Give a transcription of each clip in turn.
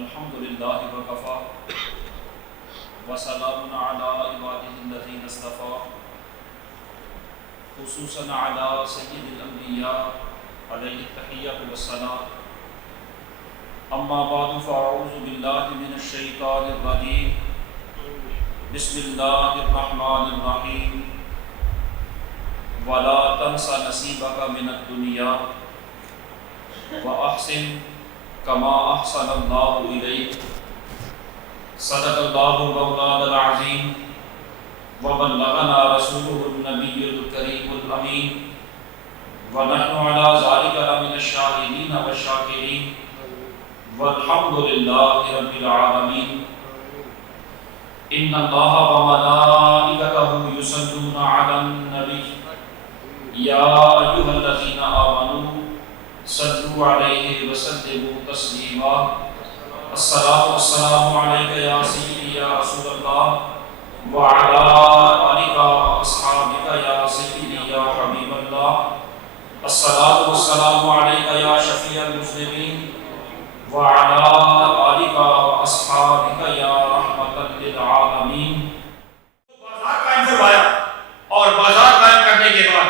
الحمد للہ وکفا وسلام علی عبادہ الذین اصطفیٰ خصوصاً علی سید الانبیاء علیہ التحیۃ والصلاۃ اما بعد فاعوذ باللہ من الشیطان الرجیم بسم اللہ الرحمن الرحیم ولا تنس نصیبک من الدنیا واحسن کما احسن اللہ الیک صدق اللہ مولانا العظیم وبلغنا رسوله النبی الکریم الامین ونحن على ذلك لمن الشاهدین والشاکرین والحمد للہ رب العالمین ان اللہ وملائکتہ یصلون علی النبی یا ایھا الذین آمنوا صلوا علیہ وسلموا تسلیما الصلاۃ والسلام علیک یا سیدی یا رسول اللہ وعلی آلک واصحابک یا سیدی یا حبیب اللہ الصلاۃ والسلام علیک یا شفیع المسلمین وعلی آلک واصحابک یا رحمۃ للعالمین۔ بازار قائم فرمایا اور بازار قائم کرنے کے بعد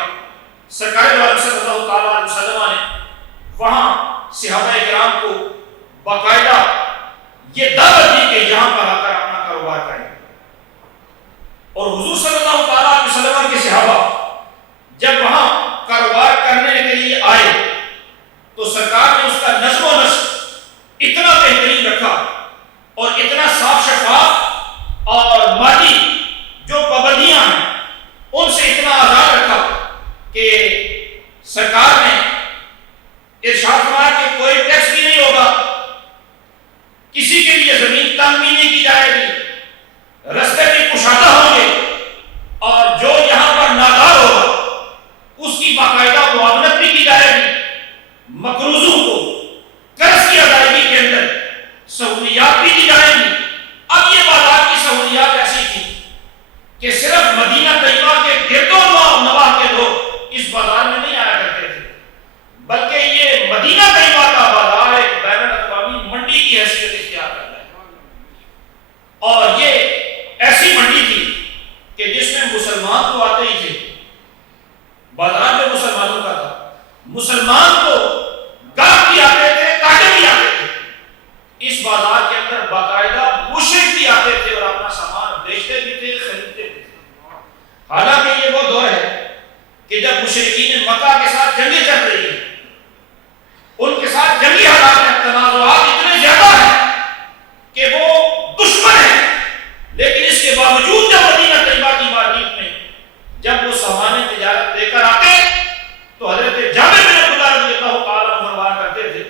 سرکار دو عالم صلی اللہ تعالیٰ علیہ وسلم نے وہاں صحابہ کرام کو باقاعدہ یہ دعوت دی کہ یہاں پر آ کر اپنا کاروبار کریں، اور حضور صلی اللہ تعالیٰ علیہ وسلم کے صحابہ جب وہاں کاروبار کرنے کے لیے آئے تو سرکار نے اس کا نظم و نسق اتنا بہترین رکھا اور اتنا صاف شفاف اور مادی جو پابندیاں ہیں ان سے اتنا آزاد رکھا کہ سرکار نے ارشاد فرمایا کہ کوئی ٹیکس بھی نہیں ہوگا، کسی کے لیے زمین تنگ بھی نہیں کی جائے گی، رستے بھی کشادہ ہوں گے، اور جو یہاں پر نادار ہوگا اس کی باقاعدہ معاونت بھی کی جائے گی، مقروضوں کو قرض کی ادائیگی کے اندر سہولیات بھی دی جائیں گی۔ اب یہ بازار کی سہولیات ایسی تھی کہ صرف مدینہ طیبہ کے گرد و نواح کے لوگ اس بازار میں نہیں آیا کرتے تھے، بلکہ یہ مدینہ طیبہ کا بازار ایک بین الاقوامی منڈی کی حیثیت اختیار کرتا ہے، اور یہ ایسی منڈی تھی کہ جس میں مسلمان تو آتے ہی تھے، بازار جو مسلمانوں کا تھا، مسلمان تو گاہک بھی آتے تھے، تاجر بھی آتے تھے، اس بازار کے اندر باقاعدہ مشرک بھی آتے تھے اور اپنا سامان بیچتے بھی تھے، خریدتے بھی تھے۔ حالانکہ یہ وہ دور ہے کہ جب مشرکین مکہ کے ساتھ جنگیں چل رہی ہیں، ان کے ساتھ جنگی حالات میں تنازعات اتنے زیادہ ہیں کہ وہ دشمن ہیں، لیکن اس کے باوجود جب مدینہ طیبہ کی مارکیٹ میں جب وہ سامان تجارت لے کر آتے تو حضرت جابر بن عبداللہ رضی اللہ تعالیٰ عنہ فرمایا کرتے تھے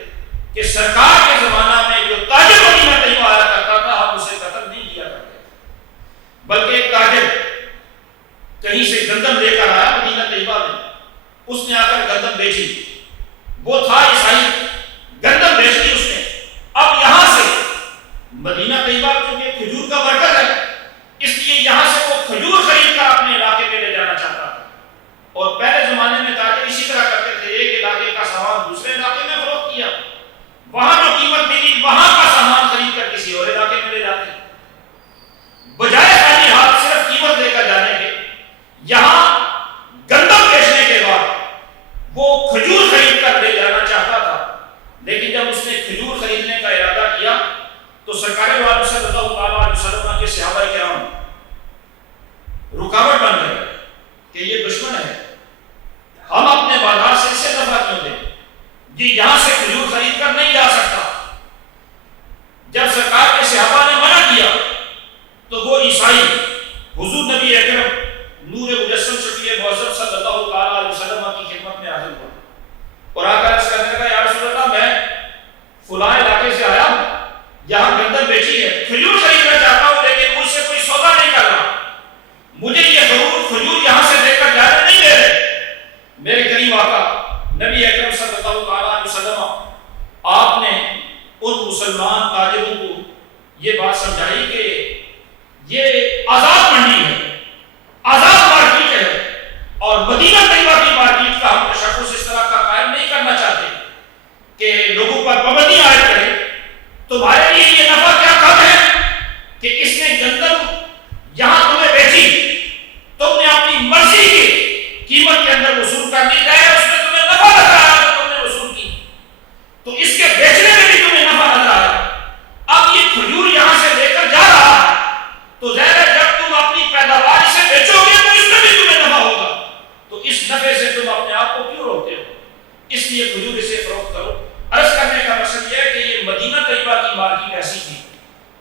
کہ سرکار کے زمانہ میں جو تاجر مدینہ طیبہ آیا کرتا تھا ہم اسے قتل نہیں کیا کرتے، بلکہ ایک تاجر کہیں سے گندم لے کر آیا مدینہ طیبہ میں، اس نے آ کر گندم بیچی، وہ تھا عیسائی، گندم بیچ دی اس نے۔ اب یہاں سے مدینہ طیبہ کیونکہ کھجور کا مرکز ہے، اس لیے یہاں سے وہ کھجور خرید کر اپنے علاقے میں لے جانا چاہتا تھا، اور پہلے زمانے میں تاجر اسی طرح کرتے تھے، ایک علاقے کا سامان دوسرے علاقے میں فروخت کیا، وہاں جو قیمت ملی وہاں کا سامان خرید کر کسی اور علاقے میں لے جاتے، بجائے خالی ہاتھ صرف قیمت لے کر جانے کے یہاں گندم بیچنے کے بعد وہ کھجور خرید کر لے جانا چاہتا تھا، لیکن جب اس نے کھجور خریدنے کا ارادہ کیا تو سرکار والد صلی اللہ علیہ وسلم کے صحابہ کرام رکاوٹ بن گئے کہ یہ دشمن ہے، ہم اپنے بازار سے اسے دفع کیوں دیں، یہ یہاں سے کھجور خرید کر نہیں جا سکتا۔ جب سرکار کے صحابہ نے منع کیا تو وہ عیسائی حضور نبی اکرم نور مجسم شفیع معظم صلی اللہ تعالیٰ علیہ وسلم کی خدمت میں حاضر ہوا اور آ کر اس کہنے لگا یا رسول اللہ میں فلاں علاقے سے آیا ہوں، یہاں گندم بیچی ہے، کھجور خریدنا چاہتا ہوں لیکن مجھ سے کوئی سودا نہیں کر رہا، مجھے یہ کھجور یہاں سے لے کر جانے نہیں دے رہے۔ میرے کریم آقا نبی اکرم صلی اللہ تعالیٰ علیہ وسلم آپ نے ان مسلمان تاجروں کو یہ بات سمجھائی کہ یہ آزاد منڈی ہے، آزاد مارکیٹ ہے، اور مدینہ طیبہ کی مارکیٹ کا ہم تشخص اس طرح کا قائم نہیں کرنا چاہتے کہ لوگوں پر پابندی عائد کرے، تمہارے لیے مارکیٹ ایسی تھی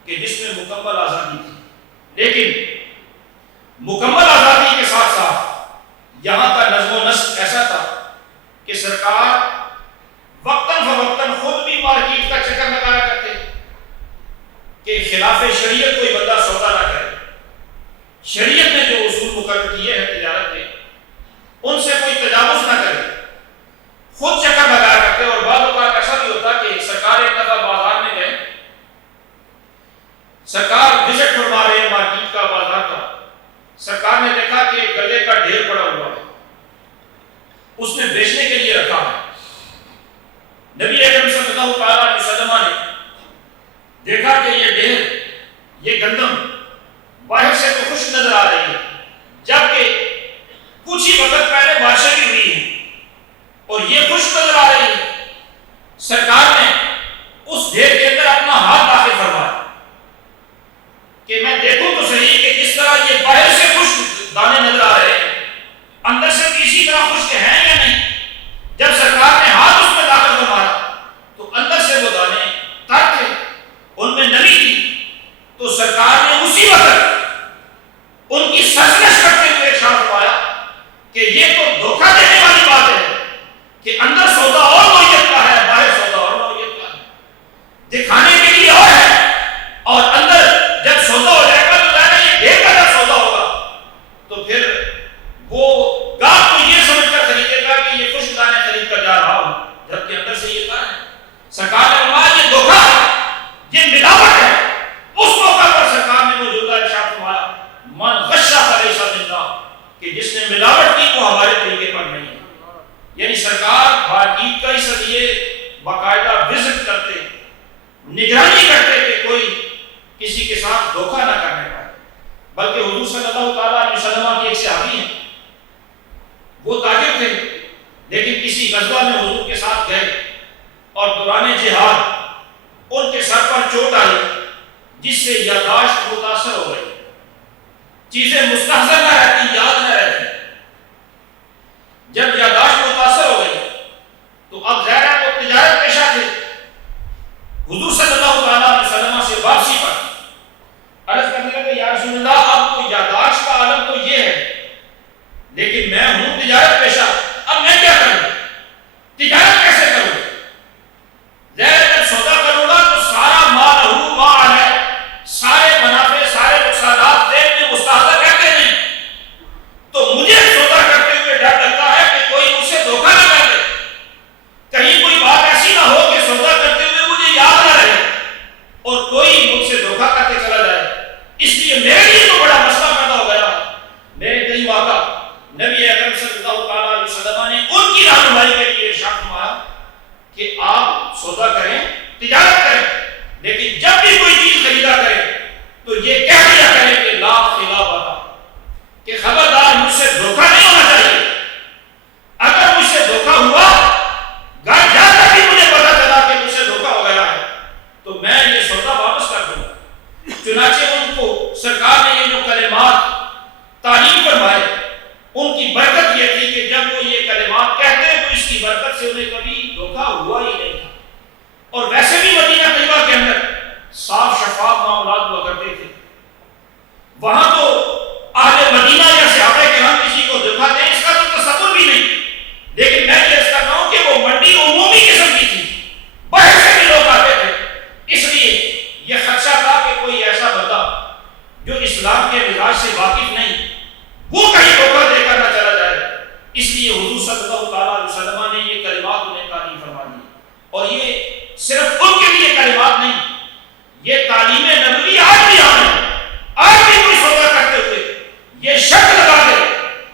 کہ جس میں مکمل آزادی تھی، لیکن مکمل آزادی کے ساتھ ساتھ یہاں کا نظم و نسق ایسا تھا کہ سرکار وقتاً فوقتاً خود بھی مارکیٹ کا چکر لگایا کرتے کہ خلاف شریعت کوئی بندہ سودا نہ کرے، شریعت نے جو اصول مقرر کیے ہیں تجارت کے ان سے کوئی تجاوز نہ کرے، خود چکر لگایا کرتے۔ اور بعض اوقات ایسا بھی ہوتا کہ سرکار ایک دفعہ بازار میں گئے، سرکار وزٹ فرما رہے ہیں مارکیٹ کا، بازار کا، سرکار نے دیکھا کہ گلے کا ڈھیر پڑا ہوا ہے، اس نے بیچنے کے لیے رکھا ہے۔ نبی اکرم صلی اللہ علیہ وسلم نے دیکھا کہ یہ ڈھیر، یہ گندم باہر سے تو خشک نظر آ رہی ہے، جبکہ کچھ ہی وقت پہلے بارشیں بھی ہوئی ہیں اور یہ خشک نظر آ رہی ہے۔ سرکار نے اس ڈھیر کے اندر اپنا ہاتھ داخل فرمایا کہ میں دیکھوں تو صحیح کہ جس طرح یہ باہر سے خشک دانے نظر آ رہے ہیں، اندر سے بھی اسی طرح خشک ہیں یا نہیں۔ جب سرکار نے ہاتھ اس میں داخل فرمایا تو اندر سے وہ دانے تر تھے، ان میں نمی تھی، تو سرکار نے اسی وقت ان کی سرزنش کرتے ہوئے ارشاد فرمایا کہ یہ تو دھوکہ دینے والی بات ہے کہ اندر سودا اور نوعیت کا ہے، باہر سودا اور نوعیت کا ہے، دکھانے کے لیے اور ہے، اور اندر جب سودا ہو جائے گا تو ظاہر ہے یہ ڈھیر کا جب سودا ہوگا تو پھر وہ گاہک کو یہ سمجھ کر خریدے گا کہ یہ خشک دانے خرید کر جا رہا ہوں، جبکہ اندر سے یہ کہا ہے۔ سرکار نے فرمایا یہ دھوکہ ہے، یہ ملاوٹ ہے۔ اس موقع پر سرکار نے موجودہ ارشاد فرمایا من غش فلیس منا، کہ جس نے ملاوٹ کی وہ ہمارے طریقے پر نہیں ہے۔ یعنی سرکار مارکیٹ کا اس لیے باقاعدہ وزٹ کرتے، نگرانی کرتے کہ کوئی کسی کے ساتھ دھوکہ نہ کرنے پائے۔ بلکہ حضور صلی اللہ تعالیٰ علیہ وسلم کی ایک صحابی ہیں، وہ تاجر تھے لیکن کسی غزوہ میں حضور کے ساتھ گئے اور دوران جہاد ان کے سر پر چوٹ آئی جس سے یادداشت متاثر ہو گئی، چیزیں مستحضر نہ رہتی، یاد نہ رہتی۔ جب یادداشت متاثر ہو گئی تو اب ظاہر ہے وہ تجارت پیشہ تھے، حضور صلی اللہ علیہ وسلم سے واپسی پر عرض کرنے لگے یا رسول اللہ اب تو یادداشت کا عالم تو یہ ہے، لیکن میں ہوں تجارت پیشہ، اب میں کیا کروں، تجارت کیسے کروں؟ ظاہر جب سودا کروں گا تو سارا مال ہو مال ہے، سارے منافع سارے نقصانات ذہن میں مستحضر رہتے ہیں، تو مجھے سودا کرتے ہوئے ڈر لگتا ہے کہ کوئی مجھ سے دھوکہ نہ کر دے، کہیں کوئی بات ایسی نہ ہو کہ سودا کرتے ہوئے مجھے یاد نہ رہے اور کوئی مجھ سے دھوکہ کرتے چلا جائے۔ اس لیے میرے لیے تو بڑا مسئلہ پیدا ہو گیا۔ میرے کئی واقع نبی اکرم صلی اللہ علیہ وسلم نے ان کی رہنمائی کے لیے ارشاد فرمایا کہ آپ سودا کریں، تجارت کریں، لیکن جب بھی کوئی چیز خریدا کریں تو یہ کہہ دیا کریں کہ لا خلافہ، کہ خبردار مجھ سے دھوکہ نہیں ہونا چاہیے۔ اگر مجھ سے دھوکہ ہوا، گھر جا کر بھی مجھے پتا چلا کہ مجھ سے دھوکہ ہو گیا ہے، تو میں یہ سودا واپس کر دوں گا۔ چنانچہ ان کو سرکار نے یہ جو کلمات تعلیم فرمائے ان کی برکت یہ تھی کہ جب وہ یہ کلمات کہتے تو اس کی برکت سے انہیں کبھی دھوکہ ہوا ہی نہیں تھا۔ اور ویسے بھی مدینہ طیبہ کے اندر صاف شفاف معاملات ہوا کرتے تھے، وہاں تو اہل مدینہ یا صحابہ کرام کسی کو دھوکہ دیں اس کا تو تصور بھی نہیں، لیکن میں یہ عرض کر رہا ہوں کہ وہ منڈی عمومی قسم کی تھی، باہر سے بھی لوگ آتے تھے، اس لیے یہ خدشہ تھا کہ کوئی ایسا بندہ جو اسلام کے مزاج سے واقف نہیں وہ کہیں دھوکہ دے کر نہ چلا جائے۔ اس لیے حضور صلی اللہ تعالیٰ علیہ وسلم نے یہ کلمات انہیں تعلیم فرما دی، اور یہ صرف ان کے لیے کلمات نہیں، یہ تعلیم نبوی آج بھی آن ہے۔ آج بھی کوئی سودا کرتے ہوئے یہ شرط لگا دے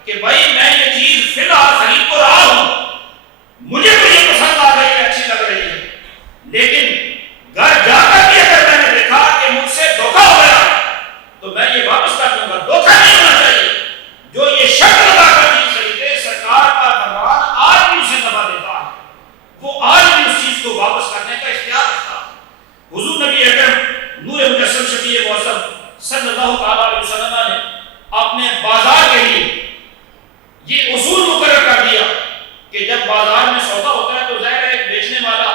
کہ بھائی میں یہ چیز فی الحال خرید تو رہا ہوں، مجھے تو یہ پسند آ رہی ہے، اچھی لگ رہی ہے، لیکن گھر جا کر بھی اگر میں نے دیکھا کہ مجھ سے دھوکہ ہو گیا تو میں یہ واپس کر دوں گا۔ دھوکہ نہیں ہونا چاہیے۔ جو یہ شرط لگا کر چیز خریدے، سرکار کا فرمان آج بھی اسے دبا دیتا ہے، وہ آج بھی اس چیز کو واپس کرنے کا اختیار رکھتا ہے۔ حضور نبی اکرم نور مجسم شفیع معظم صلی اللہ تعالیٰ علیہ وسلم نے اپنے بازار کے لیے یہ اصول مقرر کر دیا کہ جب بازار میں سودا ہوتا ہے تو ظاہر ہے ایک بیچنے والا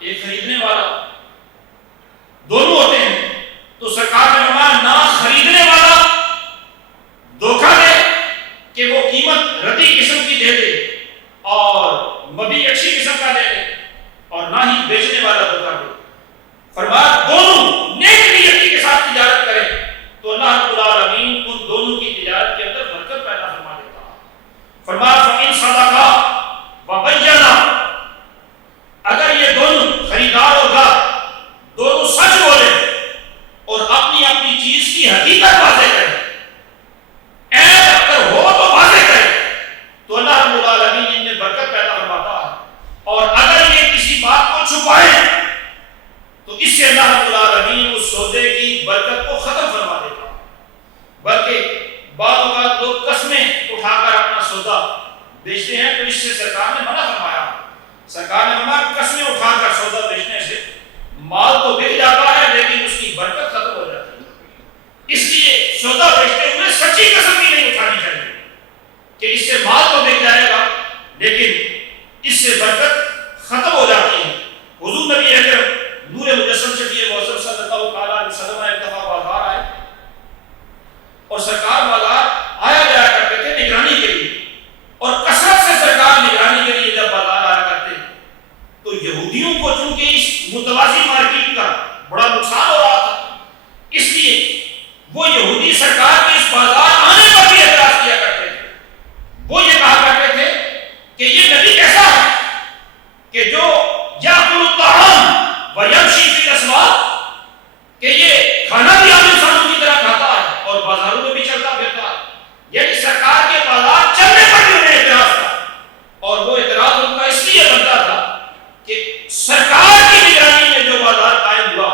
ایک خریدنے والا حقیقت واضح کرے، عیب اگر ہو تو واضح کرے، تو اللہ رب العالمین ان میں برکت پیدا فرماتا ہے۔ اور اگر یہ کسی بات کو چھپائے تو اس سے اللہ رب العالمین اس سودے کی برکت کو ختم فرما دیتا ہے۔ بلکہ بعض اوقات لوگ قسمیں اٹھا کر اپنا سودا بیچتے ہیں، تو اس سے سرکار نے منع فرمایا۔ سرکار نے فرمایا قسمیں اٹھا کر سودا بیچنے سے مال تو بک جاتا ہے لیکن اس کی برکت ختم ہو جاتی ہے۔ اس لیے سودا بیچتے ہوئے سچی قسم بھی نہیں اٹھانی چاہیے کہ اس سے مال تو بک جائے گا لیکن اس سے برکت ختم ہو جاتی ہے۔ حضور نبی اکرم نور مجسم شفیع معظم صلی اللہ علیہ وسلم ایک دفعہ بازار آئے اور سرکار بازار آیا جایا کرتے تھے نگرانی کے لیے، اور کثرت سے سرکار نگرانی کے لیے جب بازار آیا کرتے تو یہودیوں کو چونکہ اس متوازی مارکیٹ کا بڑا نقصان ہو رہا تھا، اس لیے وہ یہودی سرکار کے اس بازار آنے پر بھی اعتراض کیا کرتے تھے۔ وہ یہ کہا کرتے تھے کہ یہ نبی کیسا ہے کہ جو یاکل الطعام ویمشی فی الاسواق، کہ یہ کھانا بھی عام انسانوں کی طرح کھاتا ہے اور بازاروں میں بھی چلتا پھرتا ہے۔ یعنی سرکار کے بازار چلنے پر بھی انہیں اعتراض تھا، اور وہ اعتراض ان کا اس لیے بنتا تھا کہ سرکار کی نگرانی میں جو بازار قائم ہوا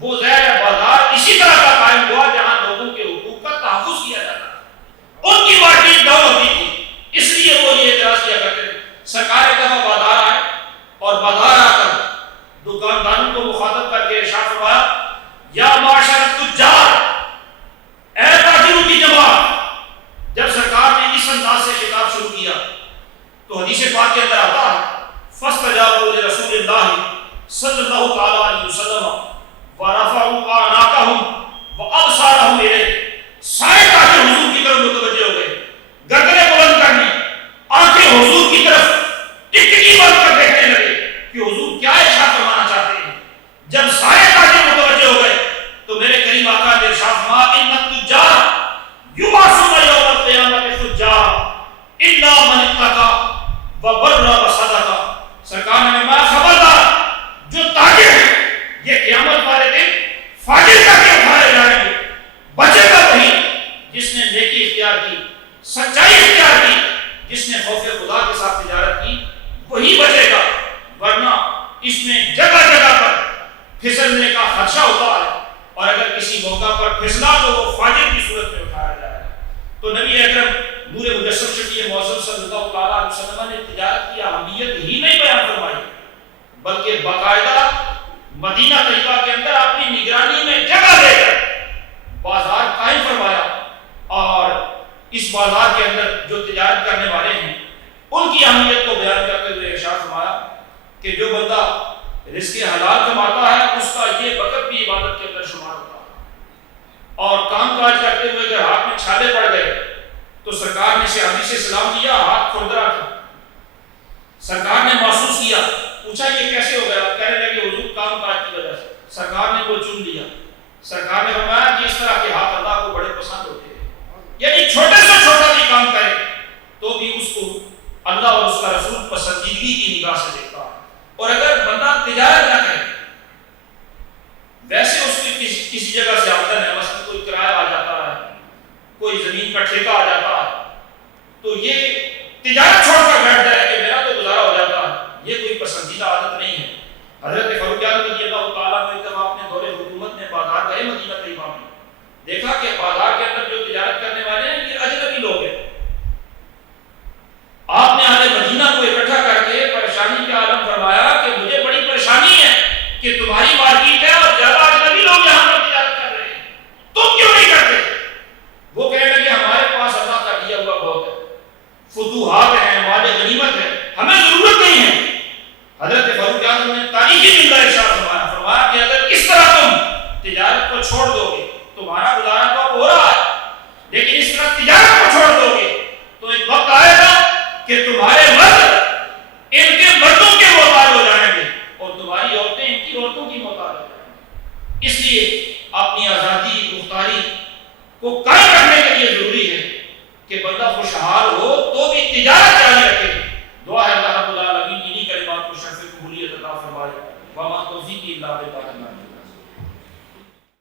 وہ ظاہر ہے بازار اسی طرح کا قائم ہوا جہاں لوگوں کے حقوق کا تحفظ کیا جاتا تھا، ان کی مارکیٹ ڈاؤن ہوتی تھی، اس لیے وہ یہ اعتراض کیا کرتے تھے۔ سرکار ایک دفعہ بازار آئے اور بازار آ کر دکانداروں کو مخاطب کر کے ارشاد فرمایا، یا معاشر التجار، اے تاجروں کی جماعت۔ جب سرکار نے اس انداز سے خطاب شروع کیا تو حدیث پاک کے اندر آتا ہے فاستجابوا لرسول اللہ صلی اللہ تعالی علیہ وسلم ورفعوا اعناقهم وابصارهم الیہ۔ سارے تاجر حضور کی طرف متوجہ ہو گئے، گردنیں بلند کرنی، آنکھیں حضور کی طرف ٹکٹکی بند کر دیکھنے لگے کہ حضور کیا ارشاد فرمانا چاہتے ہیں۔ جب سارے تاجر متوجہ ہو گئے تو میرے کریم آقا نے ارشاد فرمایا، ان التجار یبعثون یوم القیامۃ فجارا الا من اتقى وبر وصدق۔ سرکار نے فرمایا خبردار، جو تاجر ہیں یہ قیامت والے دن فاجر کر کے اٹھائے جائیں گے، بچے گا وہی جس نے نیکی اختیار کی، سچائی اختیار کی، جس نے خوف خدا کے ساتھ تجارت کی، وہی بچے گا، ورنہ اس میں جگہ جگہ پر پھسلنے کا خدشہ ہوتا ہے، اور اگر کسی موقع پر پھسلا تو وہ فاجر کی صورت میں اٹھایا جائے گا۔ تو نبی اکرم نور مجسم شفیع معظم صلی اللہ علیہ وسلم نے تجارت کی اہمیت ہی نہیں بیان فرمائی، بلکہ باقاعدہ مدینہ طیبہ کے اندر اپنی نگرانی میں جگہ دے کر بازار قائم فرمایا، اور اس بازار کے اندر جو تجارت کرنے والے ہیں ان کی اہمیت کو بیان کرتے ہوئے ارشاد فرمایا کہ جو بندہ رزق حلال کماتا ہے اس کا یہ وقت بھی عبادت کے اندر شمار ہوتا ہے، اور کام کاج کرتے ہوئے اگر ہاتھ میں چھالے پڑ گئے تو سرکار نے صحابی سے سلام کیا، ہاتھ کھردرا تھا، سرکار نے محسوس کیا، پوچھا یہ کیسے ہو گیا؟ کہنے لگے حضور کام کاج کی وجہ سے۔ سرکار نے وہ چن لیا۔ سرکار نے فرمایا کہ اس طرح کے ہاتھ اللہ کو بڑے پسند ہوتے ہیں، یعنی چھوٹے سے چھوٹا بھی کام کرے تو بھی اس کو اللہ اور اس کا رسول پسندیدگی کی نگاہ سے دیکھتا ہے۔ اور اگر بندہ تجارت نہ کرے، ویسے اس کی کسی جگہ سے آمدن ہے، مثلا کوئی کرایہ آ جاتا ہے، کوئی زمین کا ٹھیکہ آ جاتا ہے، تو یہ تجارت چھوڑ کر بیٹھ جائے کہ میرا تو گزارا ہو جاتا ہے، یہ کوئی پسندیدہ عادت نہیں ہے۔ حضرت فاروق اعظم رضی اللہ تعالیٰ عنہ ایک دفعہ اپنے دور حکومت میں بازار گئے مدینہ طیبہ میں، دیکھا کہ بازار کے اندر جو تجارت کرنے والے ہیں یہ اجنبی لوگ ہیں۔ آپ نے اہل مدینہ کو اکٹھا کر کے پریشانی کا عالم فرمایا کہ مجھے بڑی پریشانی ہے کہ تمہاری مارکیٹ ہے اور زیادہ اجنبی لوگ یہاں پر تجارت کر رہے ہیں، تم کیوں نہیں کرتے؟ وہ کہنے لگے ہمارے پاس اللہ کا دیا ہوا بہت ہے، فتوحات ہیں، مال غنیمت ہے، ہمیں ضرورت نہیں ہے۔ حضرت فاروق اعظم نے تاریخی جملہ ارشاد فرمایا کہ اگر اس طرح تم تجارت کو چھوڑ دو گے، تمہارا گزارا تو ہو رہا ہے، لیکن اس طرح تجارت کو چھوڑ دو گے تو ایک وقت آئے گا کہ تمہارے مرد ان کے مردوں کے محتاج ہو جائیں گے اور تمہاری عورتیں ان کی عورتوں کی محتاج ہو جائیں گی۔ اس لیے اپنی آزادی مختاری کو قائم کرنے کے لیے ضروری ہے کہ بندہ خوشحال ہو تو بھی تجارت جاری رکھے۔ دعا ہے اللہ رب العالمین انہی کلمات کو شرف قبولیت عطا فرمائے۔ وما توفیقی الا باللہ۔